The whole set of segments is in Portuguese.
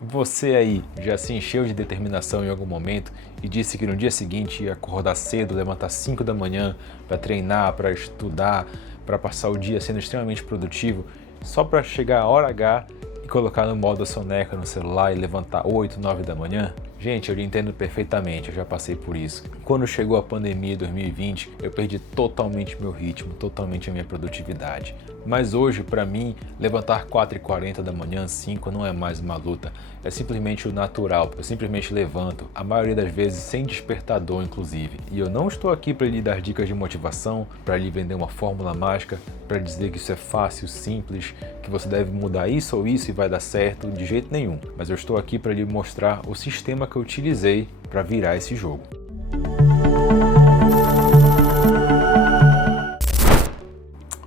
Você aí já se encheu de determinação em algum momento e disse que no dia seguinte ia acordar cedo, levantar 5 da manhã para treinar, para estudar, para passar o dia sendo extremamente produtivo, só para chegar a hora H e colocar no modo soneca no celular e levantar 8, 9 da manhã? Gente, eu lhe entendo perfeitamente, eu já passei por isso. Quando chegou a pandemia em 2020, eu perdi totalmente meu ritmo, totalmente a minha produtividade. Mas hoje, para mim, levantar 4h40 da manhã, 5, não é mais uma luta. É simplesmente o natural, eu simplesmente levanto, a maioria das vezes sem despertador, inclusive. E eu não estou aqui para lhe dar dicas de motivação, para lhe vender uma fórmula mágica, para dizer que isso é fácil, simples, que você deve mudar isso ou isso e vai dar certo, de jeito nenhum. Mas eu estou aqui para lhe mostrar o sistema que eu utilizei para virar esse jogo.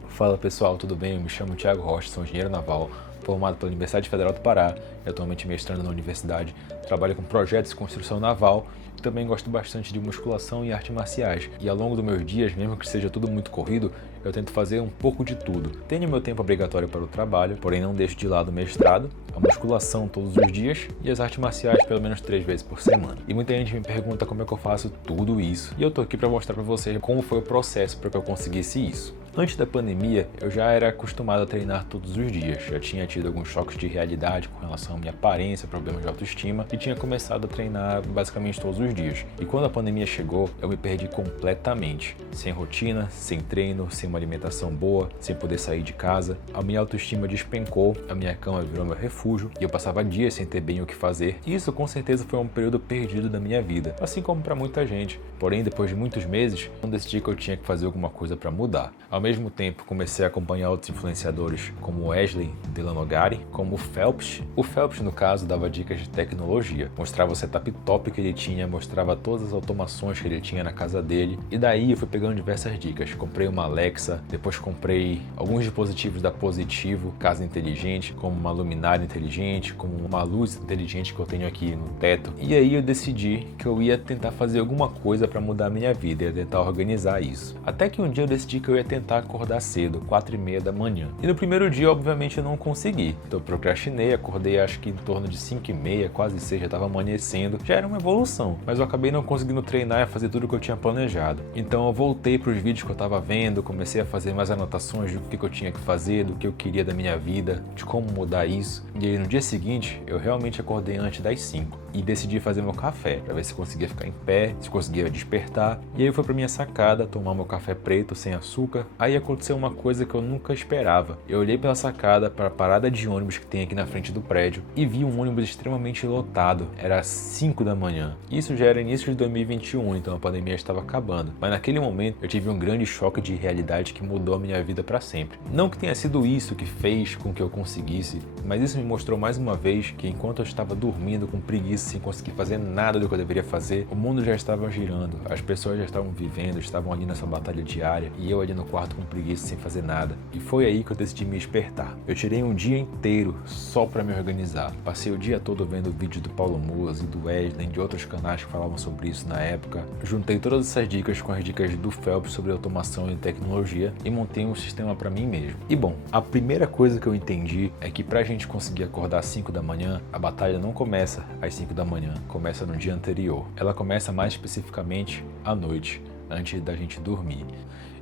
Fala pessoal, tudo bem? Eu me chamo Thiago Rocha, sou engenheiro naval, formado pela Universidade Federal do Pará e atualmente mestrando na universidade. Trabalho com projetos de construção naval e também gosto bastante de musculação e artes marciais. E ao longo dos meus dias, mesmo que seja tudo muito corrido, eu tento fazer um pouco de tudo. Tenho meu tempo obrigatório para o trabalho, porém não deixo de lado o mestrado, a musculação todos os dias e as artes marciais pelo menos 3 vezes por semana. E muita gente me pergunta como é que eu faço tudo isso. E eu tô aqui para mostrar para vocês como foi o processo para que eu conseguisse isso. Antes da pandemia, eu já era acostumado a treinar todos os dias. Já tinha tido alguns choques de realidade com relação à minha aparência, problemas de autoestima e tinha começado a treinar basicamente todos os dias. E quando a pandemia chegou, eu me perdi completamente. Sem rotina, sem treino, sem uma alimentação boa, sem poder sair de casa. A minha autoestima despencou, a minha cama virou meu refúgio e eu passava dias sem ter bem o que fazer. E isso com certeza foi um período perdido da minha vida, assim como para muita gente. Porém, depois de muitos meses, eu decidi que eu tinha que fazer alguma coisa para mudar. Ao mesmo tempo, comecei a acompanhar outros influenciadores como Wesley Delanogari, como o Phelps. O Phelps, no caso, dava dicas de tecnologia, mostrava o setup top que ele tinha, mostrava todas as automações que ele tinha na casa dele. E daí eu fui pegando diversas dicas. Comprei uma Alexa, depois comprei alguns dispositivos da Positivo, casa inteligente, como uma luminária inteligente, como uma luz inteligente que eu tenho aqui no teto. E aí eu decidi que eu ia tentar fazer alguma coisa para mudar a minha vida, ia tentar organizar isso. Até que um dia eu decidi que eu ia tentar acordar cedo, 4h30 da manhã. E no primeiro dia, obviamente, eu não consegui. Então eu procrastinei, acordei acho que em torno de 5h30, quase 6, já estava amanhecendo. Já era uma evolução, mas eu acabei não conseguindo treinar e fazer tudo o que eu tinha planejado. Então eu voltei para os vídeos que eu estava vendo, comecei a fazer mais anotações do que eu tinha que fazer, do que eu queria da minha vida, de como mudar isso. E aí no dia seguinte, eu realmente acordei antes das 5 e decidi fazer meu café, para ver se conseguia ficar em pé, se conseguia despertar. E aí eu fui para minha sacada tomar meu café preto sem açúcar. Aí aconteceu uma coisa que eu nunca esperava. Eu olhei pela sacada para a parada de ônibus que tem aqui na frente do prédio e vi um ônibus extremamente lotado. Era 5 da manhã. Isso já era início de 2021, então a pandemia estava acabando. Mas naquele momento eu tive um grande choque de realidade que mudou a minha vida para sempre. Não que tenha sido isso que fez com que eu conseguisse, mas isso me mostrou mais uma vez que enquanto eu estava dormindo com preguiça, sem conseguir fazer nada do que eu deveria fazer, o mundo já estava girando, as pessoas já estavam vivendo, estavam ali nessa batalha diária e eu ali no quarto com preguiça sem fazer nada. E foi aí que eu decidi me despertar. Eu tirei um dia inteiro só para me organizar. Passei o dia todo vendo vídeos do Paulo Musi, do Wesley, de outros canais que falavam sobre isso na época. Juntei todas essas dicas com as dicas do Phelps sobre automação e tecnologia e montei um sistema para mim mesmo. E bom, a primeira coisa que eu entendi é que pra gente conseguir acordar às 5 da manhã, a batalha não começa às 5 da manhã, começa no dia anterior. Ela começa mais especificamente à noite, antes da gente dormir.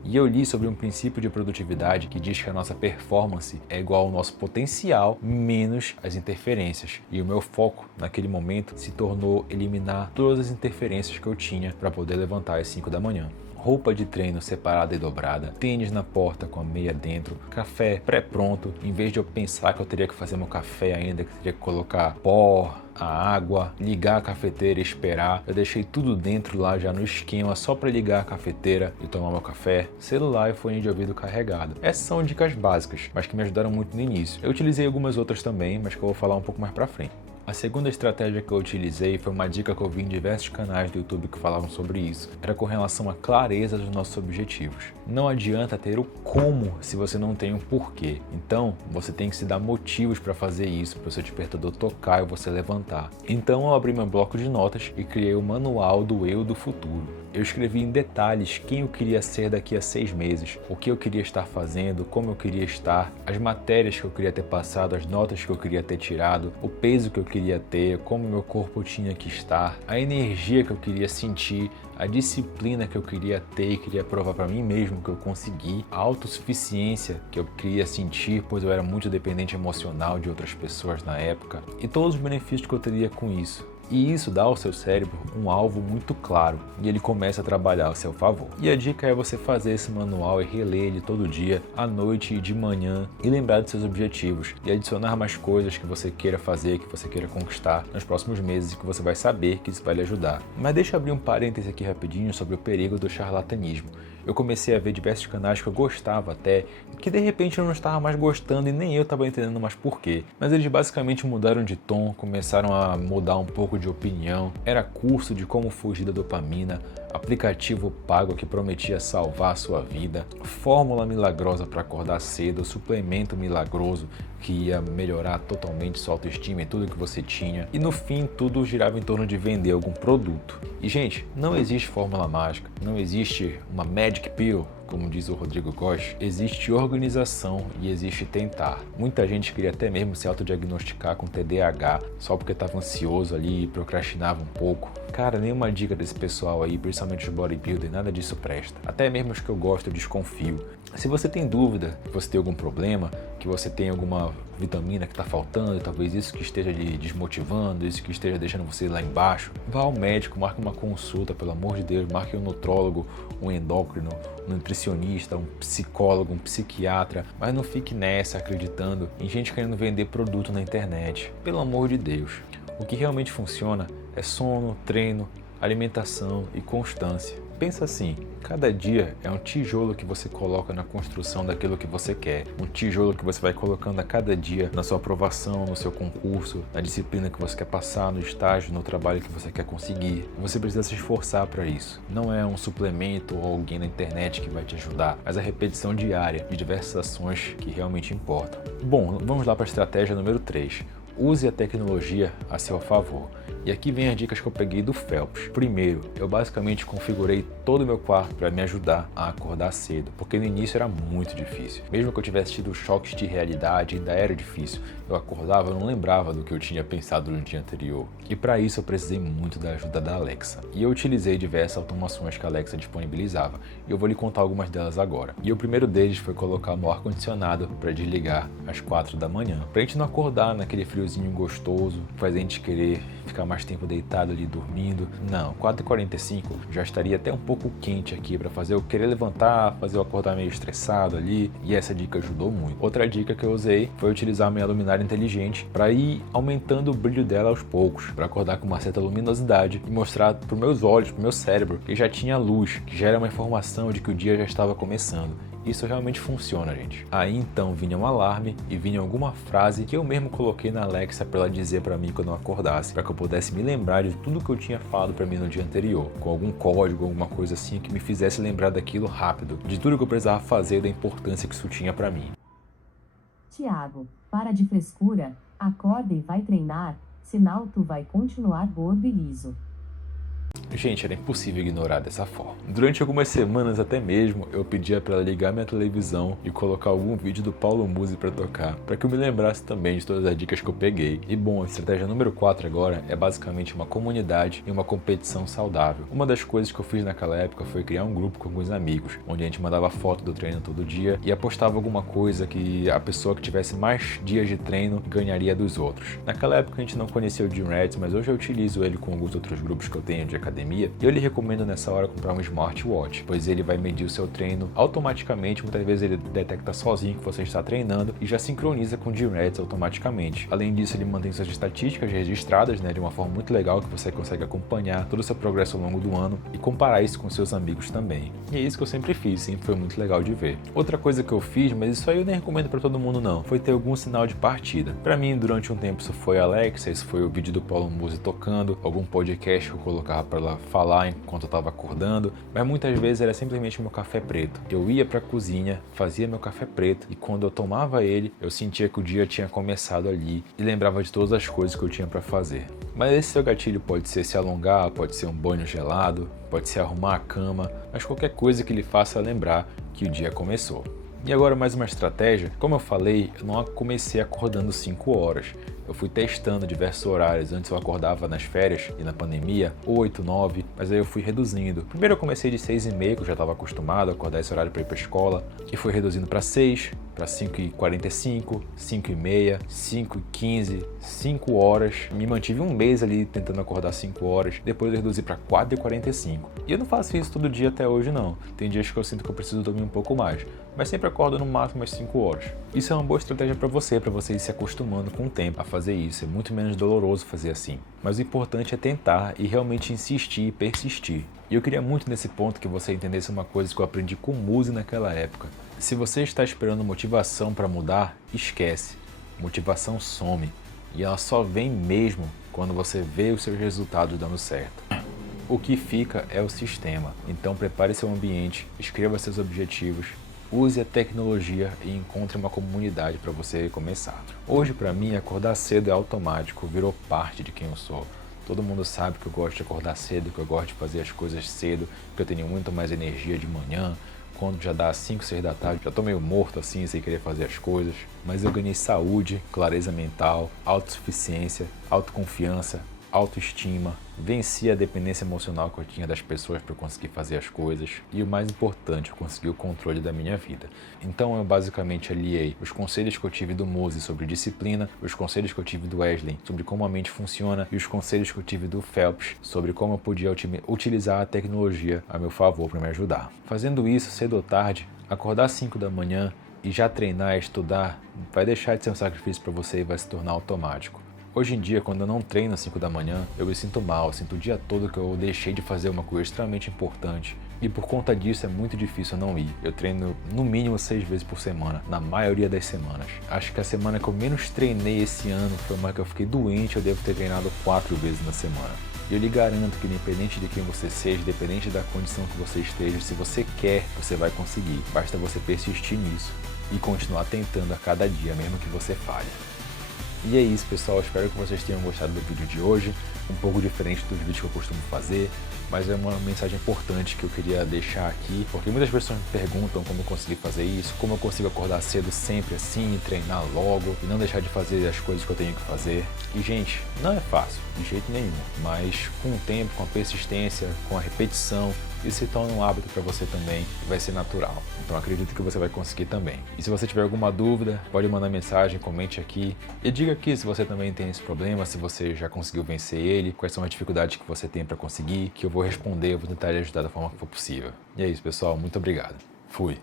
E eu li sobre um princípio de produtividade que diz que a nossa performance é igual ao nosso potencial menos as interferências. E o meu foco naquele momento se tornou eliminar todas as interferências que eu tinha para poder levantar às 5 da manhã. Roupa de treino separada e dobrada, tênis na porta com a meia dentro, café pré-pronto, em vez de eu pensar que eu teria que fazer meu café ainda, que teria que colocar pó, a água, ligar a cafeteira e esperar. Eu deixei tudo dentro lá já no esquema, só para ligar a cafeteira e tomar meu café, celular e fone de ouvido carregado. Essas são dicas básicas, mas que me ajudaram muito no início. Eu utilizei algumas outras também, mas que eu vou falar um pouco mais pra frente. A segunda estratégia que eu utilizei foi uma dica que eu vi em diversos canais do YouTube que falavam sobre isso. Era com relação à clareza dos nossos objetivos. Não adianta ter o como se você não tem o porquê. Então, você tem que se dar motivos para fazer isso, para o seu despertador tocar e você levantar. Então, eu abri meu bloco de notas e criei o manual do eu do futuro. Eu escrevi em detalhes quem eu queria ser daqui a 6 meses, o que eu queria estar fazendo, como eu queria estar, as matérias que eu queria ter passado, as notas que eu queria ter tirado, o peso que eu queria ter, como meu corpo tinha que estar, a energia que eu queria sentir, a disciplina que eu queria ter e queria provar para mim mesmo que eu consegui, a autossuficiência que eu queria sentir, pois eu era muito dependente emocional de outras pessoas na época, e todos os benefícios que eu teria com isso. E isso dá ao seu cérebro um alvo muito claro e ele começa a trabalhar a seu favor. E a dica é você fazer esse manual e reler ele todo dia, à noite e de manhã, e lembrar dos seus objetivos e adicionar mais coisas que você queira fazer, que você queira conquistar nos próximos meses e que você vai saber que isso vai lhe ajudar. Mas deixa eu abrir um parêntese aqui rapidinho sobre o perigo do charlatanismo. Eu comecei a ver diversos canais que eu gostava até, que de repente eu não estava mais gostando e nem eu estava entendendo mais porquê. Mas eles basicamente mudaram de tom, começaram a mudar um pouco de opinião. Era curso de como fugir da dopamina, aplicativo pago que prometia salvar a sua vida, fórmula milagrosa para acordar cedo, suplemento milagroso que ia melhorar totalmente sua autoestima e tudo que você tinha. E no fim tudo girava em torno de vender algum produto. E gente, não existe fórmula mágica, não existe uma magic pill, como diz o Rodrigo Góes. Existe organização e existe tentar. Muita gente queria até mesmo se autodiagnosticar com TDAH só porque estava ansioso ali e procrastinava um pouco. Cara, nenhuma dica desse pessoal aí, principalmente os bodybuilders, nada disso presta. Até mesmo os que eu gosto, eu desconfio. Se você tem dúvida que você tem algum problema, que você tem alguma vitamina que está faltando, talvez isso que esteja lhe desmotivando, isso que esteja deixando você lá embaixo, vá ao médico, marque uma consulta, pelo amor de Deus, marque um nutrólogo, um endócrino, um nutricionista, um psicólogo, um psiquiatra, mas não fique nessa acreditando em gente querendo vender produto na internet. Pelo amor de Deus, o que realmente funciona é sono, treino, alimentação e constância. Pensa assim, cada dia é um tijolo que você coloca na construção daquilo que você quer. Um tijolo que você vai colocando a cada dia na sua aprovação, no seu concurso, na disciplina que você quer passar, no estágio, no trabalho que você quer conseguir. Você precisa se esforçar para isso. Não é um suplemento ou alguém na internet que vai te ajudar, mas a repetição diária de diversas ações que realmente importam. Bom, vamos lá para a estratégia número 3. Use a tecnologia a seu favor. E aqui vem as dicas que eu peguei do Phelps. Primeiro, eu basicamente configurei todo o meu quarto para me ajudar a acordar cedo, porque no início era muito difícil. Mesmo que eu tivesse tido choques de realidade, ainda era difícil. Eu acordava, eu não lembrava do que eu tinha pensado no dia anterior. E para isso eu precisei muito da ajuda da Alexa. E eu utilizei diversas automações que a Alexa disponibilizava. E eu vou lhe contar algumas delas agora. E o primeiro deles foi colocar o ar-condicionado para desligar às 4 da manhã. Pra gente não acordar naquele friozinho gostoso, faz a gente querer ficar mais tempo deitado ali dormindo. Não, 4h45 já estaria até um pouco quente aqui para fazer eu querer levantar, fazer eu acordar meio estressado ali, e essa dica ajudou muito. Outra dica que eu usei foi utilizar a minha luminária inteligente para ir aumentando o brilho dela aos poucos, para acordar com uma certa luminosidade e mostrar para os meus olhos, para o meu cérebro, que já tinha luz, que já era uma informação de que o dia já estava começando. Isso realmente funciona, gente. Aí então vinha um alarme e vinha alguma frase que eu mesmo coloquei na Alexa para ela dizer para mim quando eu acordasse, para que eu pudesse me lembrar de tudo que eu tinha falado para mim no dia anterior, com algum código, alguma coisa assim que me fizesse lembrar daquilo rápido, de tudo que eu precisava fazer e da importância que isso tinha para mim. Tiago, para de frescura, acorda e vai treinar, senão tu vai continuar gordo e liso. Gente, era impossível ignorar dessa forma. Durante algumas semanas até mesmo, eu pedia para ela ligar minha televisão e colocar algum vídeo do Paulo Musi para tocar, para que eu me lembrasse também de todas as dicas que eu peguei. E bom, a estratégia número 4 agora é basicamente uma comunidade e uma competição saudável. Uma das coisas que eu fiz naquela época foi criar um grupo com alguns amigos, onde a gente mandava foto do treino todo dia e apostava alguma coisa que a pessoa que tivesse mais dias de treino ganharia dos outros. Naquela época a gente não conhecia o Gym Rats, mas hoje eu utilizo ele com alguns outros grupos que eu tenho de academia. E eu lhe recomendo nessa hora comprar um smartwatch, pois ele vai medir o seu treino automaticamente. Muitas vezes ele detecta sozinho que você está treinando e já sincroniza com o Gym Rats automaticamente. Além disso, ele mantém suas estatísticas registradas, de uma forma muito legal, que você consegue acompanhar todo o seu progresso ao longo do ano e comparar isso com seus amigos também. E é isso que eu sempre fiz, sempre foi muito legal de ver. Outra coisa que eu fiz, mas isso aí eu nem recomendo para todo mundo não, foi ter algum sinal de partida. Para mim, durante um tempo, isso foi a Alexa, isso foi o vídeo do Paulo Musi tocando, algum podcast que eu colocava para falar enquanto eu estava acordando, mas muitas vezes era simplesmente meu café preto. Eu ia para a cozinha, fazia meu café preto e quando eu tomava ele, eu sentia que o dia tinha começado ali e lembrava de todas as coisas que eu tinha para fazer. Mas esse seu gatilho pode ser se alongar, pode ser um banho gelado, pode ser arrumar a cama, mas qualquer coisa que lhe faça lembrar que o dia começou. E agora mais uma estratégia. Como eu falei, eu não comecei acordando 5 horas. Eu fui testando diversos horários. Antes eu acordava nas férias e na pandemia, 8, 9, mas aí eu fui reduzindo. Primeiro eu comecei de 6h30, que eu já estava acostumado a acordar esse horário para ir para a escola, e fui reduzindo para 6, para 5h45, 5h30, 5h15, 5 horas. Me mantive um mês ali tentando acordar 5 horas, depois eu reduzi para 4h45. E eu não faço isso todo dia até hoje não. Tem dias que eu sinto que eu preciso dormir um pouco mais, mas sempre acordo no máximo às 5 horas. Isso é uma boa estratégia para você ir se acostumando com o tempo a fazer isso. É muito menos doloroso fazer assim. Mas o importante é tentar e realmente insistir e persistir. E eu queria muito nesse ponto que você entendesse uma coisa que eu aprendi com o Muzi naquela época. Se você está esperando motivação para mudar, esquece. Motivação some. E ela só vem mesmo quando você vê os seus resultados dando certo. O que fica é o sistema. Então prepare seu ambiente, escreva seus objetivos, use a tecnologia e encontre uma comunidade para você começar. Hoje, para mim, acordar cedo é automático, virou parte de quem eu sou. Todo mundo sabe que eu gosto de acordar cedo, que eu gosto de fazer as coisas cedo, que eu tenho muito mais energia de manhã. Quando já dá 5, 6 da tarde, já tô meio morto assim, sem querer fazer as coisas. Mas eu ganhei saúde, clareza mental, autossuficiência, autoconfiança, autoestima, venci a dependência emocional que eu tinha das pessoas para conseguir fazer as coisas e o mais importante, eu consegui o controle da minha vida. Então eu basicamente aliei os conselhos que eu tive do Muzi sobre disciplina, os conselhos que eu tive do Wesley sobre como a mente funciona e os conselhos que eu tive do Phelps sobre como eu podia utilizar a tecnologia a meu favor para me ajudar. Fazendo isso cedo ou tarde, acordar às 5 da manhã e já treinar e estudar vai deixar de ser um sacrifício para você e vai se tornar automático. Hoje em dia, quando eu não treino às 5 da manhã, eu me sinto mal, eu sinto o dia todo que eu deixei de fazer uma coisa extremamente importante. E por conta disso é muito difícil eu não ir. Eu treino no mínimo 6 vezes por semana, na maioria das semanas. Acho que a semana que eu menos treinei esse ano foi uma que eu fiquei doente, eu devo ter treinado 4 vezes na semana. E eu lhe garanto que independente de quem você seja, independente da condição que você esteja, se você quer, você vai conseguir. Basta você persistir nisso e continuar tentando a cada dia, mesmo que você falhe. E é isso, pessoal, espero que vocês tenham gostado do vídeo de hoje, um pouco diferente dos vídeos que eu costumo fazer, mas é uma mensagem importante que eu queria deixar aqui, porque muitas pessoas me perguntam como eu consegui fazer isso, como eu consigo acordar cedo sempre assim, e treinar logo, e não deixar de fazer as coisas que eu tenho que fazer. E, gente, não é fácil, de jeito nenhum, mas com o tempo, com a persistência, com a repetição, isso se torna um hábito para você também e vai ser natural. Então acredito que você vai conseguir também. E se você tiver alguma dúvida, pode mandar mensagem, comente aqui e diga aqui se você também tem esse problema, se você já conseguiu vencer ele, quais são as dificuldades que você tem para conseguir, que eu vou responder, eu vou tentar lhe ajudar da forma que for possível. E é isso, pessoal, muito obrigado. Fui!